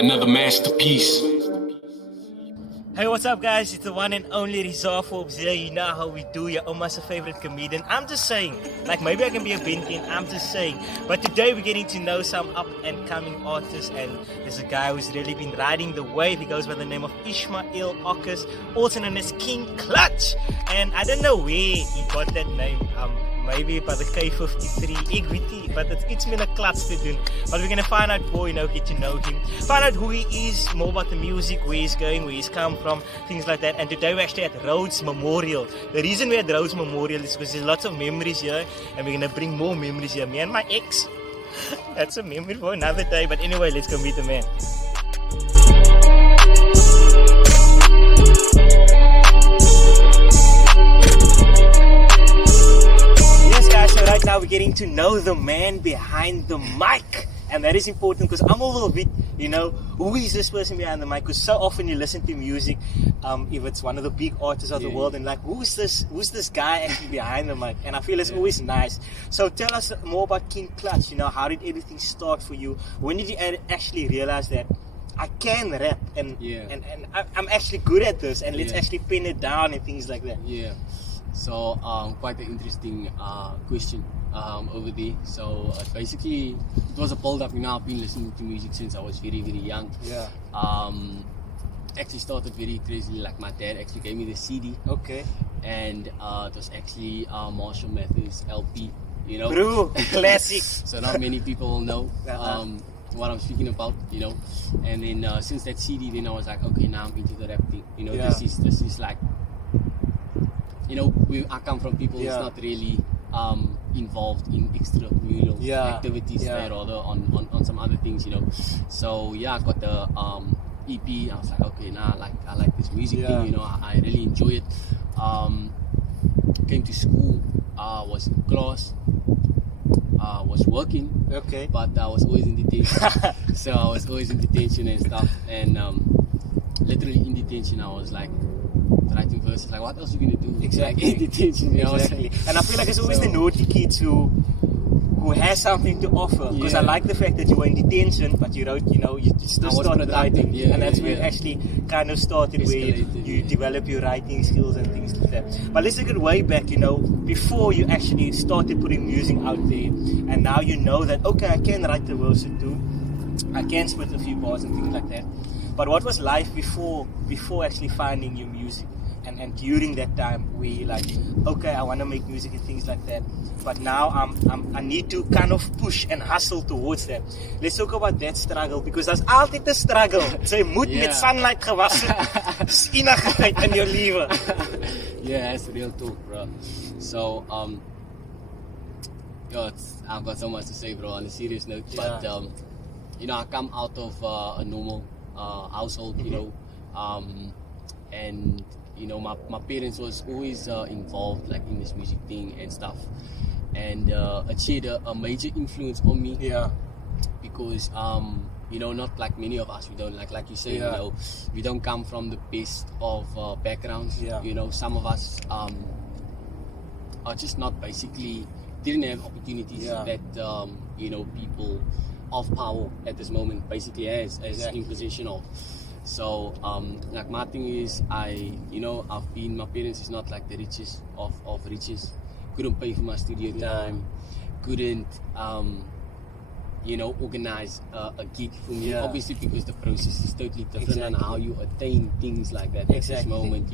Another masterpiece. Hey, what's up, guys? It's the one and only Rezah Forbes here. You know how we do. You're almost a favorite comedian. I'm just saying, like maybe I can be a Benton. I'm just saying. But today we're getting to know some up and coming artists, and there's a guy who's really been riding the wave. He goes by the name of Ismaaeelockers, also known as King Klutch. And I don't know where he got that name. Maybe by the K53 equity, but it's been a Klutch to do. But we're gonna find out more, get to know him, find out who he is, more about the music, where he's going, where he's come from, things like that. And today we're actually at Rhodes Memorial. The reason we're at Rhodes Memorial is because there's lots of memories here, and we're gonna bring more memories here. Me and my ex. That's a memory for another day. But anyway, let's go meet the man. Right now we're getting to know the man behind the mic, and that is important because I'm a little bit, who is this person behind the mic? Because so often you listen to music, if it's one of the big artists of the world, and like, who's this guy actually behind the mic? And I feel it's always nice. So tell us more about King Klutch. How did everything start for you? When did you actually realize that I can rap and I'm actually good at this, and let's actually pin it down and things like that? Yeah. So quite an interesting question over there. So basically, it was a build-up. I've been listening to music since I was very, very young. Yeah. Actually started very crazily. Like my dad actually gave me the CD. Okay. And it was actually Marshall Mathers LP. Bro, classic. So not many people will know what I'm speaking about. And then since that CD, then I was like, okay, now I'm into the rap thing. This is like. I come from people who's not really involved in extramural activities. They're rather on some other things, So I got the EP. I was like, okay, I like this music thing. I really enjoy it. Came to school. Was in class. Was working. Okay. But I was always in detention. So I was always in detention and stuff. And literally in detention, I was like, writing verses, like what else are you gonna do? Exactly. Like, in detention, exactly. And I feel like it's always the naughty kids who has something to offer. Because I like the fact that you were in detention, but you wrote, you still started writing, and that's where it actually kind of started, where you develop your writing skills and things like that. But let's take it way back, before you actually started putting music out there, and now you know that okay, I can write the verse too, I can spit a few bars and things like that. But what was life before actually finding your music? And during that time where you're like, okay, I want to make music and things like that, but now I need to kind of push and hustle towards that. Let's talk about that struggle, because that's altyd 'n struggle. Jy moet met sunlight gewas het, innigheid in your lewe. Yeah, that's real talk, bro. So I've got so much to say, bro, on a serious note. But I come out of a normal household, and my parents was always involved like in this music thing and stuff, and it had a major influence on me. Because not like many of us, we don't like you say, we don't come from the best of backgrounds. Some of us are just not, basically didn't have opportunities that people of power at this moment basically has in possession of. So like my thing is, my parents is not like the richest of riches. Couldn't pay for my studio time, couldn't organize a gig for me, obviously, because the process is totally different on how you attain things like that at this moment.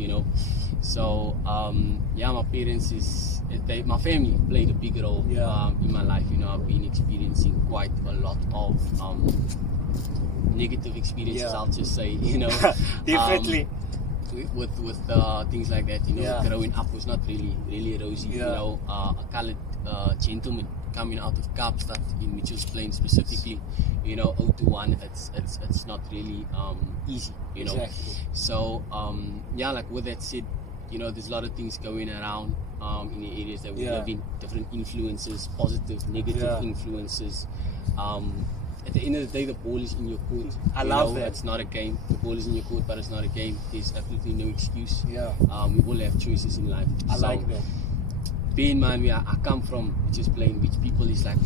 So my parents my family played a big role in my life. I've been experiencing quite a lot of negative experiences, I'll just say, Definitely. With things like that, growing up was not really rosy. A colored gentleman coming out of Kaapstad, in Mitchell's Plain specifically, 0-1, it's not really easy, So like with that said, there's a lot of things going around in the areas that we live in, different influences, positive, negative influences. At the end of the day, the ball is in your court. I love that. It's not a game. The ball is in your court, but it's not a game. There's absolutely no excuse. We all have choices in life. I like that. Bear in mind where I come from, just playing, which people is like,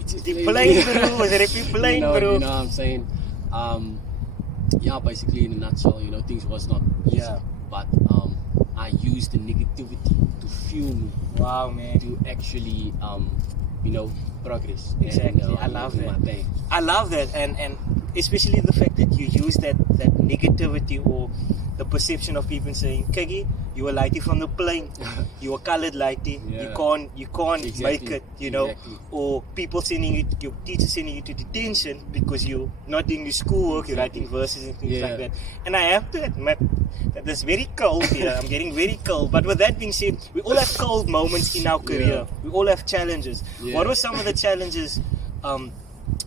it's just playing, bro. Bro. You know what I'm saying? yeah, basically in a nutshell, you know, things was not easy. Yeah. But I used the negativity to fuel me. Wow, man. To actually, you know, progress. Exactly. And, I love do that. my thing. I love that, and especially the fact that you use that negativity or the perception of people saying, Kegi, you are lighty from the plane, you are colored lighty, Yeah. you can't Exactly. make it, you know, Exactly. or people sending you, your teacher sending you to detention because you're not doing your schoolwork, you're writing verses and things Yeah. like that. And I have to admit that it's very cold here. I'm getting very cold. But with that being said, we all have cold moments in our career. Yeah. We all have challenges. Yeah. What were some of the challenges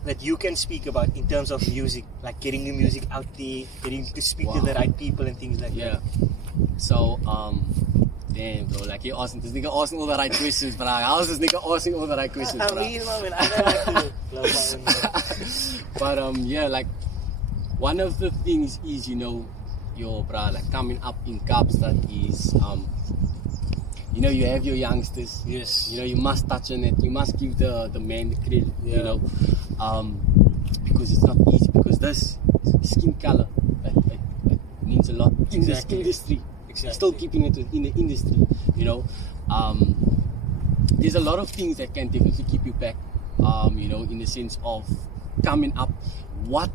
that you can speak about in terms of music, like getting your music out there, getting to speak to the right people and things like Yeah. that? So, damn, bro, like you asking this nigga asking all the right questions, but how's this nigga asking all the right questions, bro? I don't like to. But yeah, like one of the things is, you know, like coming up in Kaapstad is you know, you have your youngsters. Yes. You know, you must touch on it. You must give the man the credit. Yeah. You know, because it's not easy. Because this skin color, it means a lot in this Exactly. industry. Exactly. Still keeping it in the industry. You know, there's a lot of things that can definitely keep you back. You know, in the sense of coming up. What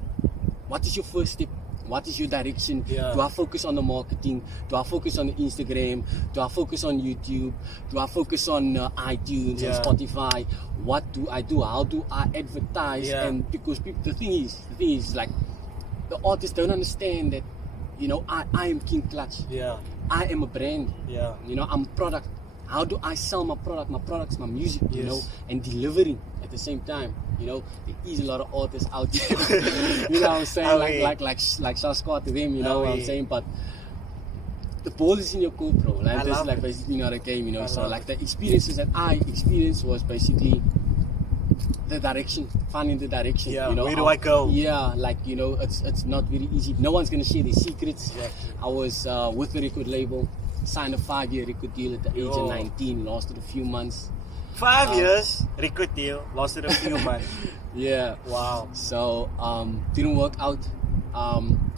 is your first step? What is your direction? Yeah. Do I focus on the marketing? Do I focus on the Instagram? Do I focus on YouTube? Do I focus on iTunes and Spotify? What do I do? How do I advertise? Yeah. And because the thing is like the artists don't understand that, you know, I am King Klutch. Yeah. I am a brand. Yeah. You know, I'm a product. How do I sell my product? My product's my music, you Yes. know, and delivering at the same time. You know, there is a lot of artists out there. You know what I'm saying? Like Shasquat to them, you know what I'm saying? But the ball is in your court, bro. Like, this is like basically not a game, you know. So like the experiences that I experienced was basically the direction, finding the direction. Yeah, you know, where do I go? Yeah, like, you know, it's not very easy. No one's gonna share their secrets. Exactly. I was with the record label, signed a 5-year record deal at the age of 19, lasted a few months. 5 years, record deal, lasted a few months. Yeah. Wow. So didn't work out.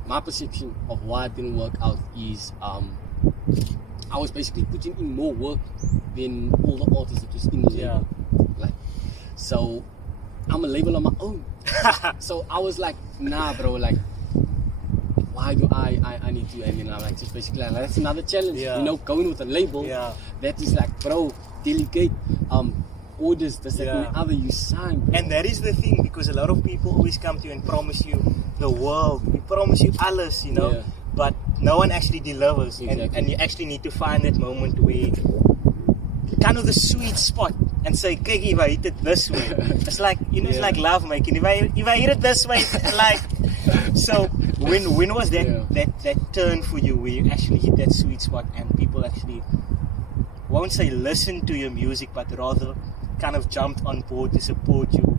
My perception of why it didn't work out is I was basically putting in more work than all the artists that was in the label. Like, so I'm a label on my own. So I was like, nah, bro, like, why do I need to? And, you know, like, just basically, like, that's another challenge. Yeah. You know, going with a label, that is like, bro, delegate orders, this, that, and the other, you sign, bro. And that is the thing, because a lot of people always come to you and promise you the world. We promise you alles, you know, but no one actually delivers. Exactly. And you actually need to find that moment where kind of the sweet spot and say, "Kyk, if I hit it this way," it's like, you know, it's like love making. If I hit it this way, like. So when was that turn for you where you actually hit that sweet spot and people actually won't say listen to your music, but rather kind of jumped on board to support you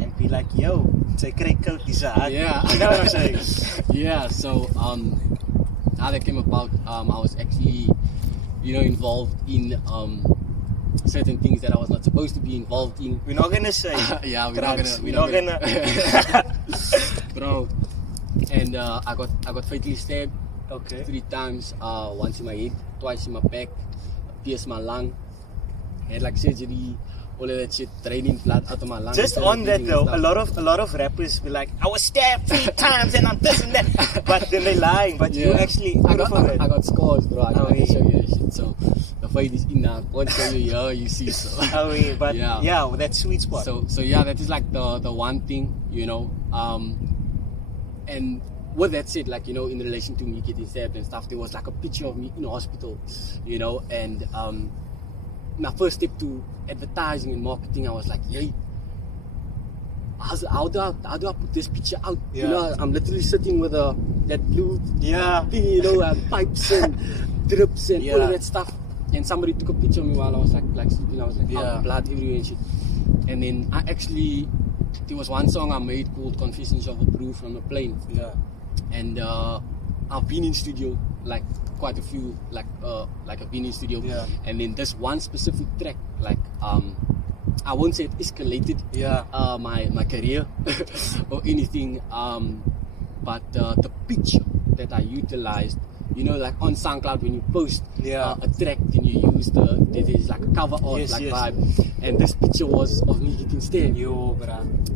and be like, yo, say great coat is hard. Yeah. You know what I'm saying? Yeah, so how that came about, I was actually, you know, involved in certain things that I was not supposed to be involved in. We're not gonna say yeah, we're drugs. not gonna bro. And I got fatally stabbed 3 times, once in my head, twice in my back, pierced my lung, had like surgery, all of that shit, draining blood out of my lungs. Just on that though, a lot of rappers be like, I was stabbed 3 times and I'm this and that, but then they lying. But you actually, I got scars, bro. I can show you that shit. So the fight is in now. I won't show you, yeah, you see. So but yeah, that sweet spot. So yeah, that is like the one thing, you know. And with that said, like, you know, in relation to me getting stabbed and stuff, there was like a picture of me in a hospital, you know, and my first step to advertising and marketing, I was like, yay, how do I put this picture out? You know, I'm literally sitting with that blue thing, you know, pipes and drips and all of that stuff. And somebody took a picture of me while I was like sleeping. I was like, oh, blood everywhere and shit. And then there was one song I made called Confessions of a Brew from a Plane. Yeah. And I've been in studio, like quite a few, like I've been in studio. Yeah. And then this one specific track, like I won't say it escalated my career or anything, but the picture that I utilized, you know, like on SoundCloud when you post a track and you use there's like a cover art vibe, and this picture was of me hitting stabbed.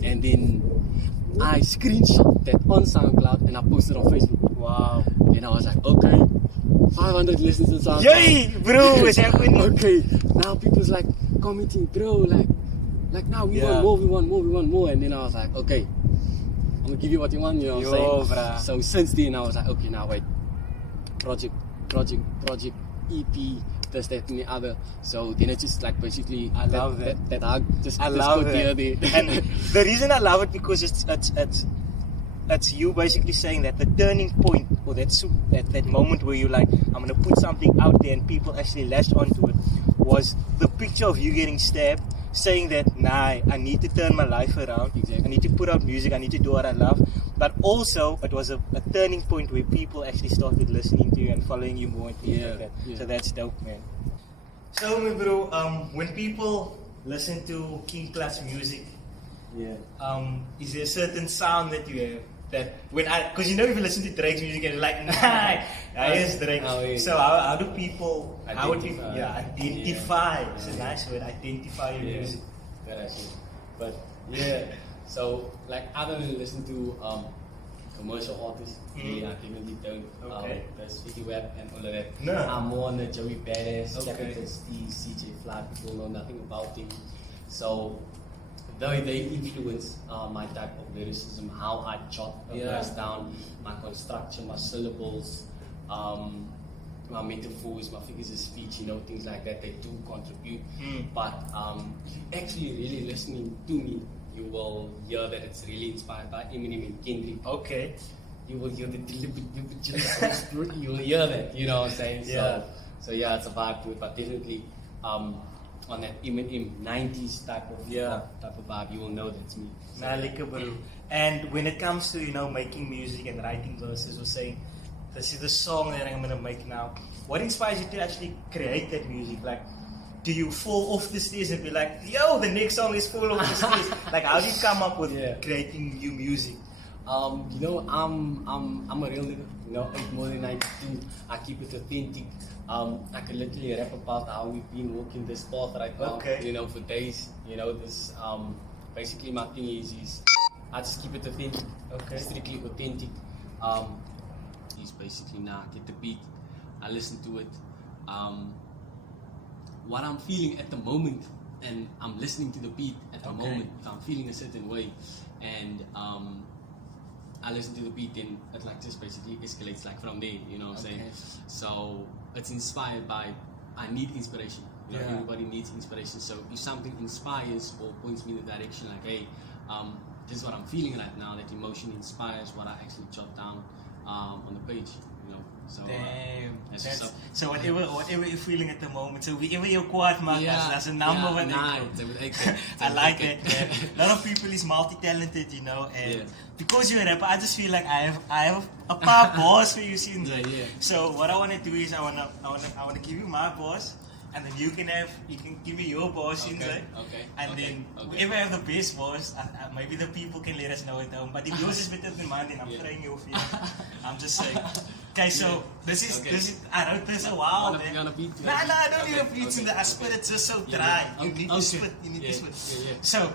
And then I screenshot that on SoundCloud and I posted on Facebook. Wow. And I was like, okay, 500 listens on SoundCloud. Yay, bro, is happening. Okay, now people's like commenting, bro, like now we want more. And then I was like, okay, I'm gonna give you what you want, you know what I'm saying? Bruh. So since then I was like, okay, now wait, project, EP, this, that, and the other. So then it's just like basically I love that hug. I love it. And the reason I love it because it's you basically saying that the turning point or that moment where you like, I'm gonna put something out there and people actually latched onto it, was the picture of you getting stabbed, saying that nah, I need to turn my life around. Exactly. I need to put out music, I need to do what I love. But also it was a turning point where people actually started listening to you and following you more and things like that. So that's dope, man. So me bro, when people listen to King Klutch music, is there a certain sound that you have that when because you know if you listen to Drake's music and you're like, nah, here's Drake. So how do people identify? It's a nice word, identify your music. Good actually. But so like other than listen to commercial artists, really, I definitely don't. The City Web and all of that. No. I'm more on the Joey Badass, Capital Steve, CJ Fly. People know nothing about him. So they influence my type of lyricism, how I jot a verse down, my construction, my syllables, my metaphors, my figures of speech, you know, things like that. They do contribute. But actually really listening to me, you will hear that it's really inspired by Eminem and Kendrick. Okay. You will hear the deliberate, you will hear that, you know what I'm saying? So yeah, it's a vibe to it, but definitely on that Eminem 90s type of vibe, you will know that's me. And when it comes to, you know, making music and writing verses or saying, this is the song that I'm gonna make now, what inspires you to actually create that music? Like, do you fall off the stairs and be like, yo, the next song is fall off the stairs? Like, how do you come up with creating new music? You know, I'm a real nigga. You know, 8 more than 92. I keep it authentic. I can literally rap about how we've been walking this path right now. You know, for days. You know, this basically my thing is I just keep it authentic. Strictly authentic. Is basically now get the beat. I listen to it. What I'm feeling at the moment, and I'm listening to the beat at the moment. If I'm feeling a certain way, and I listen to the beat, and it like just basically escalates like from there. You know what I'm saying? So it's inspired by. I need inspiration. You know, everybody needs inspiration. So if something inspires or points me in the direction, like, hey, this is what I'm feeling right now. That emotion inspires what I actually jot down on the page. You know. So, so whatever you're feeling at the moment, so wherever you're quiet, that's a number one. I like it. A lot of people is multi-talented, you know, and because you're a rapper, I just feel like I have a paar bars for you, since So what I want to do is I wanna give you my bars, and then you can give me your bars, and then whoever have the best bars, maybe the people can let us know at home. But if yours is better than mine, then I'm throwing you off here. I'm just saying. Okay, so this is I wrote this a while. You wanna beat? I don't need a beat in the I spit it just so dry. You need to spit. So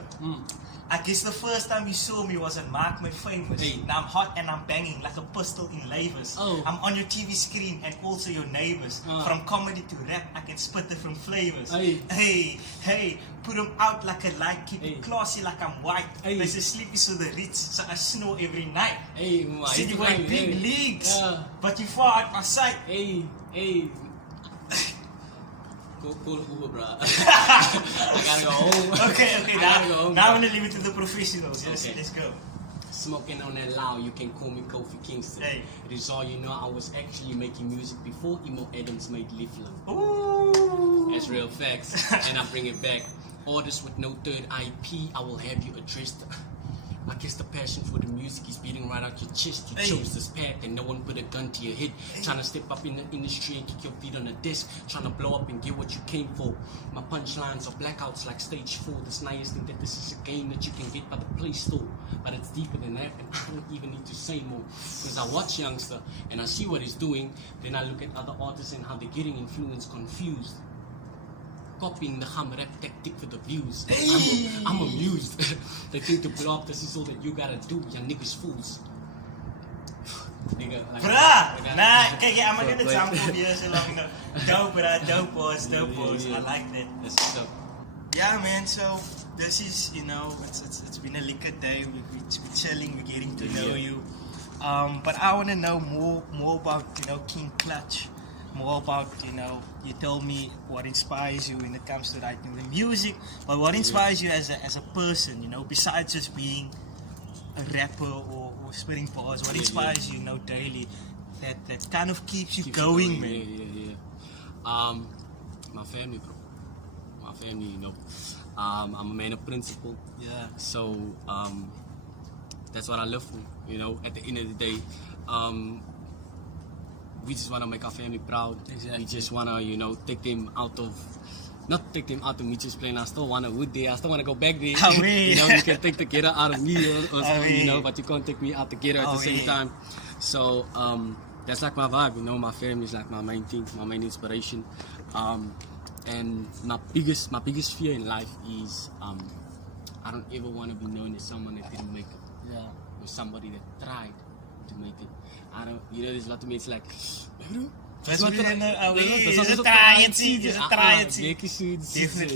I guess the first time you saw me was at Mark My Famous. Now I'm hot and I'm banging like a pistol in lavers. I'm on your TV screen and also your neighbors. From comedy to rap, I can spit different flavors. Hey, put them out like a light, keep it classy like I'm white. There's a sleepy so the rich, so I snore every night. See you wear big leagues, but you far out my sight. Call Uber, bro. I gotta go home. Okay. Now I'm gonna leave it to the professionals. Let's go. Smoking on that loud, you can call me Kofi Kingston. It is all you know. I was actually making music before Emo Adams made Liveland. That's real facts, and I bring it back. Orders with no third IP, I will have you addressed. I guess the passion for the music is beating right out your chest. You chose this path and no one put a gun to your head. Trying to step up in the industry and kick your feet on the desk. Trying to blow up and get what you came for. My punchlines are blackouts like stage 4. This nice thing that this is a game that you can get by the Play Store. But it's deeper than that, and I don't even need to say more. Because I watch Youngster, and I see what he's doing, then I look at other artists and how they're getting influenced, confused, copying the ham rap tactic for the views. I'm amused. They think to blow up, this is all that you gotta do, you niggas fools. Nigga, like, bruh! Nah, kijk, I'm gonna jump over here so long. Dope, bruh, dope pause. I like that. That's so. Yeah, man, so this is, you know, it's been a liquor day. We're chilling, we're getting to know you. But I want to know more about, you know, King Klutch. More about, you know, you told me what inspires you when it comes to writing the music, but what inspires you as a person, you know, besides just being a rapper or spitting bars, what inspires you, you know, daily, that kind of keeps you going, man? My family, bro. My family, you know. I'm a man of principle. Yeah. So that's what I live for, you know. At the end of the day, we just want to make our family proud. Exactly. We just want to, you know, take them out of, not take them out of Mitchell's plane. I still want to wood there. I still want to go back there. Oh, you know, you can take the ghetto out of me, or you know, but you can't take me out the ghetto at the same time. So that's like my vibe, you know. My family is like my main thing, my main inspiration. And my biggest fear in life is I don't ever want to be known as someone that didn't make it. Yeah. Or somebody that tried to make it. I don't, you know, there's a lot of me, it's like, bro, Definitely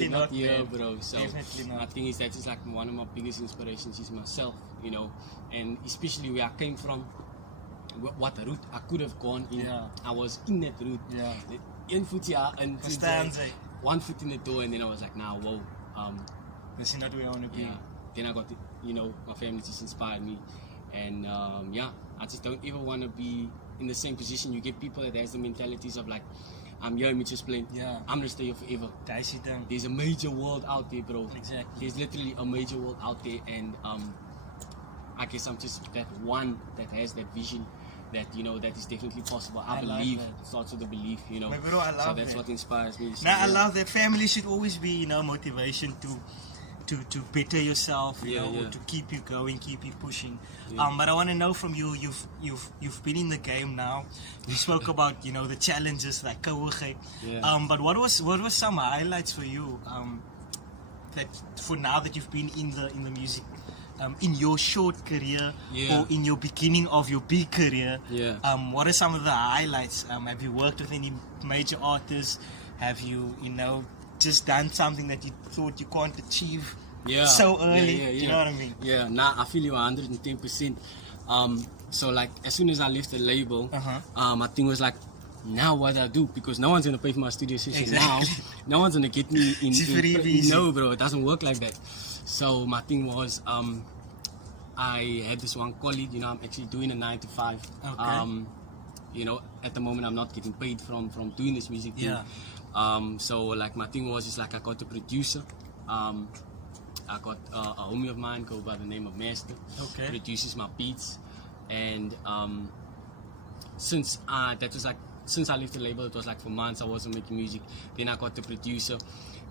not here, bro. So definitely not. my thing is that it's like one of my biggest inspirations is myself, you know, and especially where I came from, what route I could have gone in. Yeah. I was in that route. Yeah. One foot here and one foot in the door, and then I was like, nah, whoa. This is not where I want to be. Yeah. Then I got, you know, my family just inspired me, and yeah, I just don't ever want to be in the same position. You get people that has the mentalities of like, I'm here in Mitchell's Plain. Yeah. I'm gonna stay here forever. Down. There's a major world out there, bro. Exactly. There's literally a major world out there, and I guess I'm just that one that has that vision. That, you know, that is definitely possible. I believe it starts with the belief, you know. My bro, I love so that's that. what inspires me. So, now, I love that. Family should always be, you know, motivation to better yourself, you know, to keep you going, keep you pushing. Yeah. But I want to know from you, you've been in the game now. You spoke about, you know, the challenges like Kouwigheid. Yeah. But what was some highlights for you that for now that you've been in the music? In your short career or in your beginning of your big career, what are some of the highlights? Have you worked with any major artists? Have you, you know, just done something that you thought you can't achieve so early? You know what I mean? Yeah, nah, I feel you 110%. So like as soon as I left the label, my thing was like, now what do I do? Because no one's gonna pay for my studio session now. No one's gonna get me in. No, bro, it doesn't work like that. So my thing was, I had this one colleague, you know, I'm actually doing a 9 to 5. Okay. You know, at the moment I'm not getting paid from doing this music thing. So like my thing was, is like I got a producer. I got a homie of mine go by the name of Master. Okay. Produces my beats, and since I left the label, it was like for months I wasn't making music. Then I got the producer,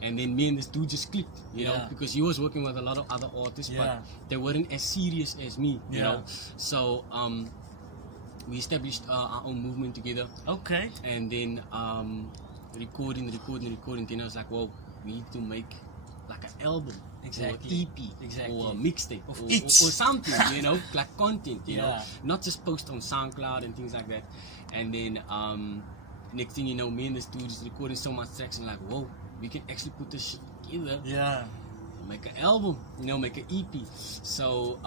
and then me and this dude just clicked, you know, because he was working with a lot of other artists, but they weren't as serious as me, you know. So we established our own movement together. Okay. And then recording. Then I was like, well, we need to make like an album, or an EP, or a mixtape, or something, you know, like content, you know, not just post on SoundCloud and things like that. And then next thing you know, me and this dude is recording so much tracks, and like, whoa, we can actually put this shit together. Yeah. Make an album, you know, make an EP. So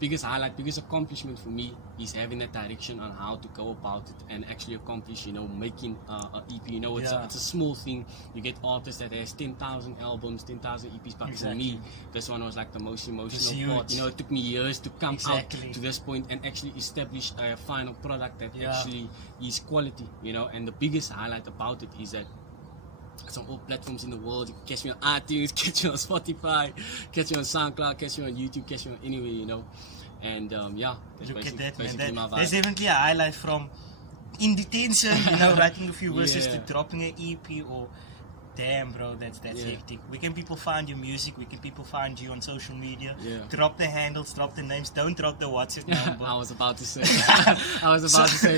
biggest highlight, biggest accomplishment for me is having that direction on how to go about it and actually accomplish, you know, making an EP. You know, it's a small thing. You get artists that has 10,000 albums, 10,000 EPs, but for me, this one was like the most emotional part. You know, it took me years to come out to this point and actually establish a final product that actually is quality, you know. And the biggest highlight about it is that it's on all platforms in the world. You can catch me on iTunes, catch me on Spotify, catch me on SoundCloud, catch me on YouTube, catch me on anywhere, you know. And that's look at that, basically man. my vibe. There's definitely a highlight, from in detention, you know, writing a few verses to dropping an EP, or, you know, just, you know, being able to, you know, express yourself. That's definitely a highlight. Yeah, And yeah, I want to know from you, you've been in the game now. You spoke about, you know, the challenges like Kouwigheid. But what was some highlights for you that for now that you've been in the music? In detention, you know, writing a few verses to dropping an EP, or, Damn, bro, that's hectic. Where can people find your music? Where can people find you on social media? Yeah. Drop the handles, drop the names. Don't drop the WhatsApp number. I was about to say.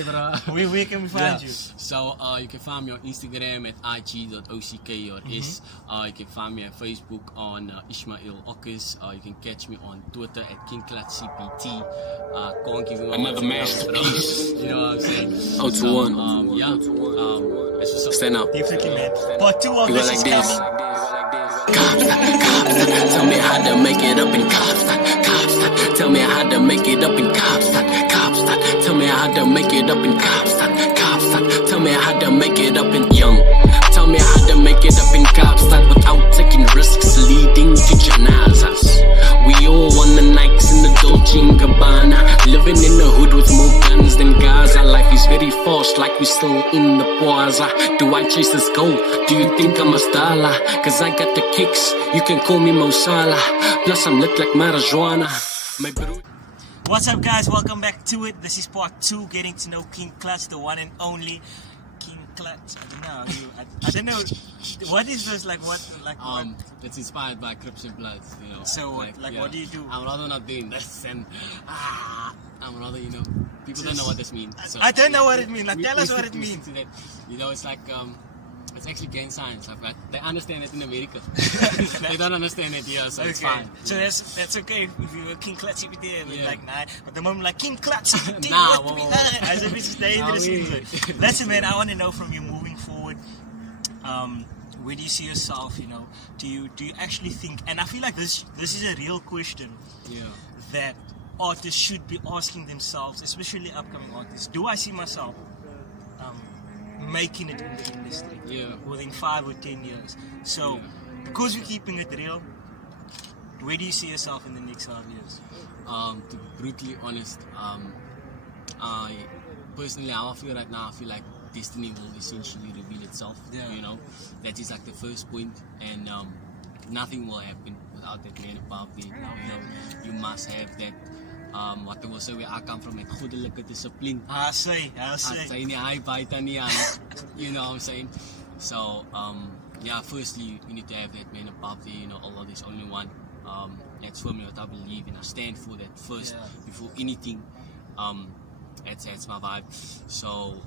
Bro. Where can we find you? So you can find me on Instagram at ig.ock.s. You can find me on Facebook on ismaaeelockers. You can catch me on Twitter at King Klutch CPT. Can't give you another masterpiece. You know what I'm saying? 0 to 1. That's what's up. Stand up. Definitely, man. Part 2 of You go this like is this. coming. Kaapstad, tell me how to make it up in Kaapstad. Tell me how to make it up in Kaapstad. Tell me how to make it up in Kaapstad. Tell me how to make it up in Young. Tell me how to make it up in Kaapstad without taking risks leading to janazas. We all want the Nikes in the Dolce & Gabbana, living in the hood with more guns than Gaza. Life is very fast, like we still in the plaza. Do I chase this goal? Do you think I'm a star? Cause I got the kicks, you can call me Mo Salah. Plus I'm lit like marijuana. My bro. What's up, guys? Welcome back to it. This is part 2, getting to know King Klutch, the one and only King Klutch. I don't know. What is this? Like what? It's inspired by Crips and Bloods, you know. So what do you do? I'm rather not doing this, and I'm rather, you know, people don't know what this means. So I don't know what it means. Like, tell us what it means. You know, it's like it's actually gang signs. They understand it in America. They don't understand it here, so it's fine. So that's okay if you were King Klutch every day, like nah. But the moment like King Klutch, as if it's staying in the season. Listen, man, I want to know from you moving forward. Where do you see yourself? You know, do you actually think? And I feel like this is a real question. Yeah. That artists should be asking themselves, especially upcoming artists. Do I see myself making it in the industry within 5 or 10 years? So, because we're keeping it real, where do you see yourself in the next 5 years? To be brutally honest, I personally, how I feel right now, I feel like destiny will essentially reveal itself. You know, that is like the first point, and nothing will happen without that man above there. You know, you must have that. What I will say, where I come from, that goddelijke discipline. I say. You know what I'm saying? So, firstly, you need to have that man above there. You know, Allah, there's only one. That's for me what I believe, and I stand for that first before anything. That's my vibe. So,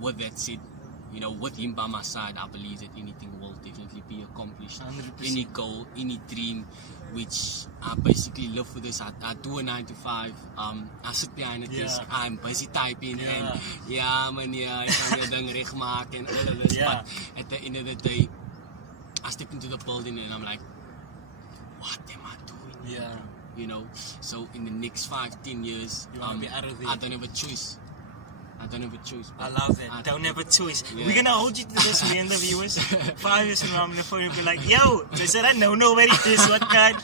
with that said, you know, with him by my side, I believe that anything will definitely be accomplished. 100%. Any goal, any dream, which I basically live for this. I do a 9 to 5. I sit behind a desk. I'm busy typing and I can get ding reg maak and all of this. But at the end of the day, I step into the building and I'm like, what am I doing? You know, so in the next 5-10 years, I don't have a choice. I love that. Don't have a choice. We're gonna hold you to this, me and the viewers. 5 years from now, I'm gonna phone you and be like, yo, they said I know nobody this, what kind?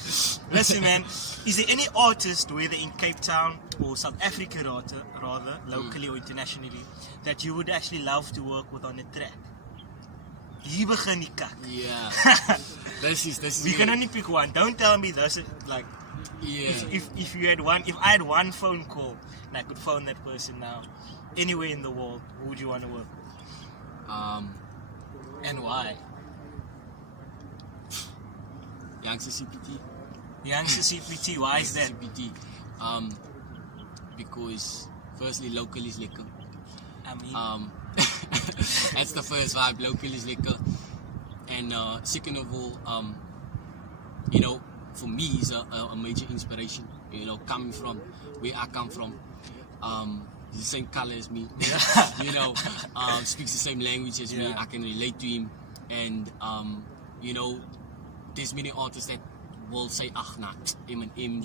Listen, man, is there any artist, whether in Cape Town or South Africa rather, locally or internationally, that you would actually love to work with on a track? Hier begin die kak. Yeah. This is. We can only pick one. Don't tell me those like. If you had one, if I had one phone call and I could phone that person now, anywhere in the world, who would you want to work with? And why? Youngster CPT. Youngster CPT. Why is that? CPT. Because firstly, local is liquor. I mean, that's the first vibe. Local is liquor, and second of all, you know, for me, is a major inspiration. You know, coming from where I come from, he's the same color as me. You know, speaks the same language as me. I can relate to him, and you know, there's many artists that will say, Eminem,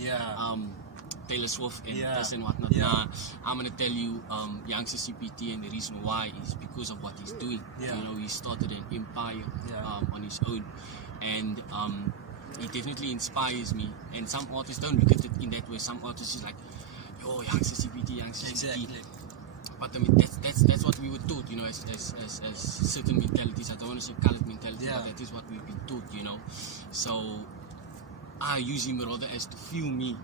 Taylor Swift and this and whatnot. Nah, I'm gonna tell you, Youngster CPT, and the reason why is because of what he's doing. You know, he started an empire on his own, and he definitely inspires me. And some artists don't look at it in that way. Some artists is like, yo, Youngster CPT. But I mean, that's what we were taught, you know, as certain mentalities. I don't want to say colored mentality, but that is what we've been taught, you know. So I use him rather as to fuel me.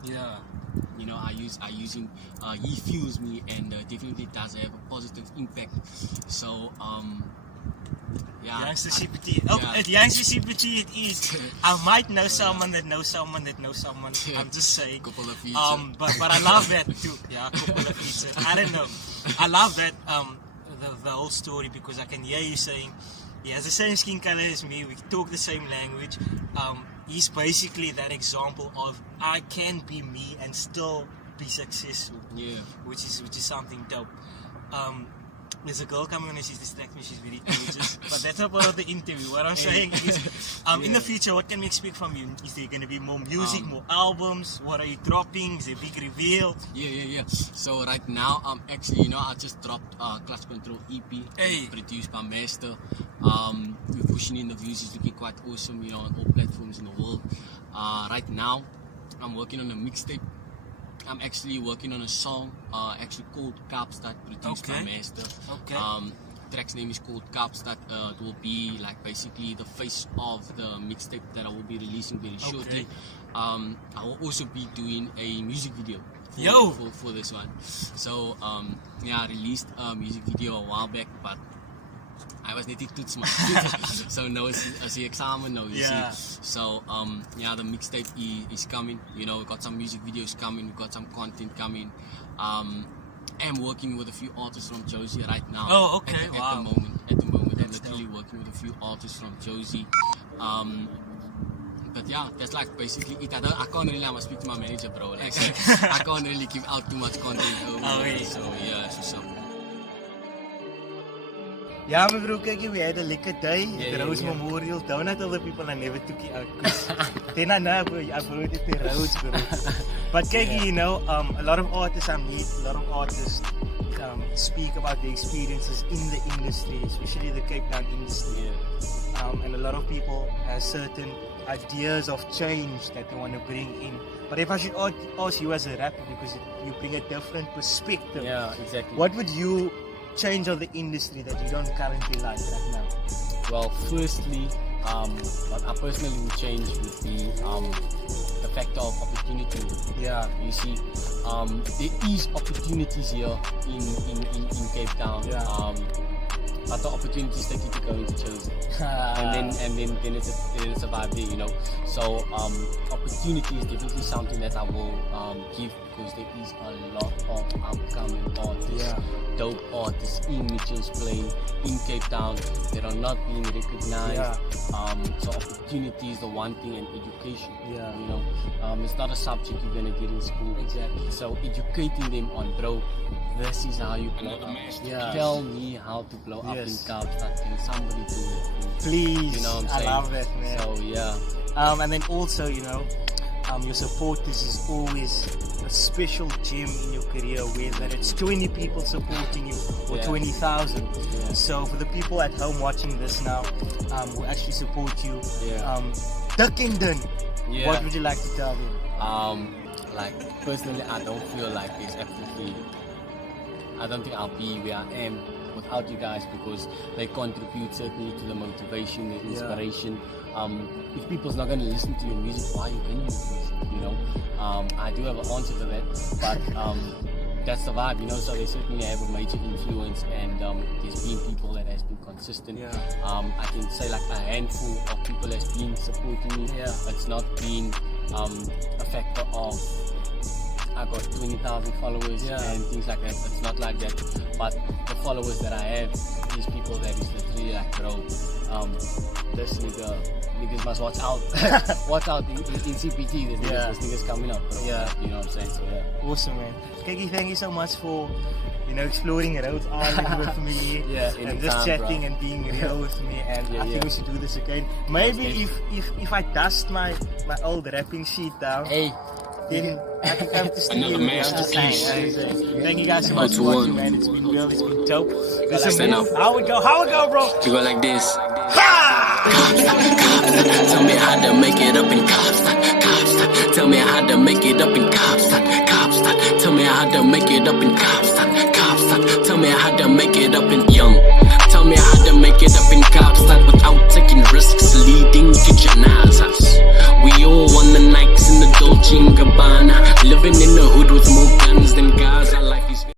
You know, I use him. He fuels me, and definitely does have a positive impact. So Yeah. Youngster CPT. Oh, Yeah. at Youngster CPT it is. I might know someone that knows someone that knows someone. Yeah. I'm just saying. Couple of feature. But I love that too. Yeah, couple of feature. I don't know. I love that the whole story because I can hear you saying he has the same skin color as me. We talk the same language. He's basically that example of I can be me and still be successful. Yeah. Which is something dope. There's a girl coming on and she's distracting me. She's very gorgeous. But that's not part of the interview. What I'm saying is, in the future, what can we expect from you? Is there going to be more music, more albums? What are you dropping? Is there a big reveal? Yeah. So right now, actually, I just dropped Clutch Control EP, Hey. produced by Master. We're pushing in the views. It's looking quite awesome, on all platforms in the world. Right now, I'm working on a mixtape. I'm actually working on a song, actually called Kaapstad, produced by Master. Okay. Track's name is called Kaapstad. It will be like basically the face of the mixtape that I will be releasing very shortly. I will also be doing a music video for this one. So I released a music video a while back, but I was net toets man. So nou is die examen nou, you see. So the mixtape is coming. We got some music videos coming. We got some content coming. I'm working with a few artists from Josie right now. Oh, okay. At the moment, I'm literally working with a few artists from Josie. But yeah, that's like basically it. I can't really. I must speak to my manager, bro. Like, I can't really give out too much content over. So yeah, so. Yeah, my bro, kyk, we had a lekker day at Rhodes Memorial. Don't tell the people I never took you out. Then I know I brought it to Rhodes, bro. But kyk, a lot of artists I meet, a lot of artists speak about their experiences in the industry, especially the Cape Town industry. And a lot of people have certain ideas of change that they want to bring in. But if I should ask you as a rapper, because you bring a different perspective. Yeah, exactly. What would you change of the industry that you don't currently like right now? Well, firstly, what I personally would change would be the factor of opportunity. Yeah. You see, there is opportunities here in Cape Town. Yeah. But the opportunities take you to go into Josie. and then it's a vibe there, So opportunity is definitely something that I will give, because there is a lot of upcoming artists, dope artists in Mitchell's Plain, in Cape Town, that are not being recognized. So opportunity is the one thing, and education. It's not a subject you're gonna get in school. Exactly. So educating them on, bro, this is how you blow up. Tell me how to blow up in Kaapstad. Can somebody do it? Please. You know what I'm saying? I love that, man. So yeah. And then also, your supporters is always a special gem in your career, whether it's 20 people supporting you or 20,000. So for the people at home watching this now, who actually support you, Duckington, what would you like to tell them? Like personally, I don't feel like it's absolutely. I don't think I'll be where I am without you guys, because they contribute certainly to the motivation, the inspiration. If people's not going to listen to your music, why are you going to music? I do have an answer to that, but that's the vibe, So they certainly have a major influence, and there's been people that has been consistent. I can say like a handful of people has been supporting me. It's not been a factor of I got 20,000 followers and things like that. It's not like that. But the followers that I have, these people that is literally like, bro, this niggas must watch out. Watch out in CPT. This nigga's coming up, bro. You know what I'm saying? So Awesome, man. Kiki, thank you so much for exploring Rhodes Island with me, and just chatting and being real with me. And I think we should do this again. Maybe if I dust my old rapping sheet down. Then I can come to studio. Thank you guys so much for watching, man. It's been real, it's been dope. Listen, how it go, bro? You go like this. Kaapstad, tell me how to make it up in Kaapstad. Kaapstad, tell me how to make it up in Kaapstad. Kaapstad, tell me how to make it up in Kaapstad. Kaapstad, tell me how to make it up in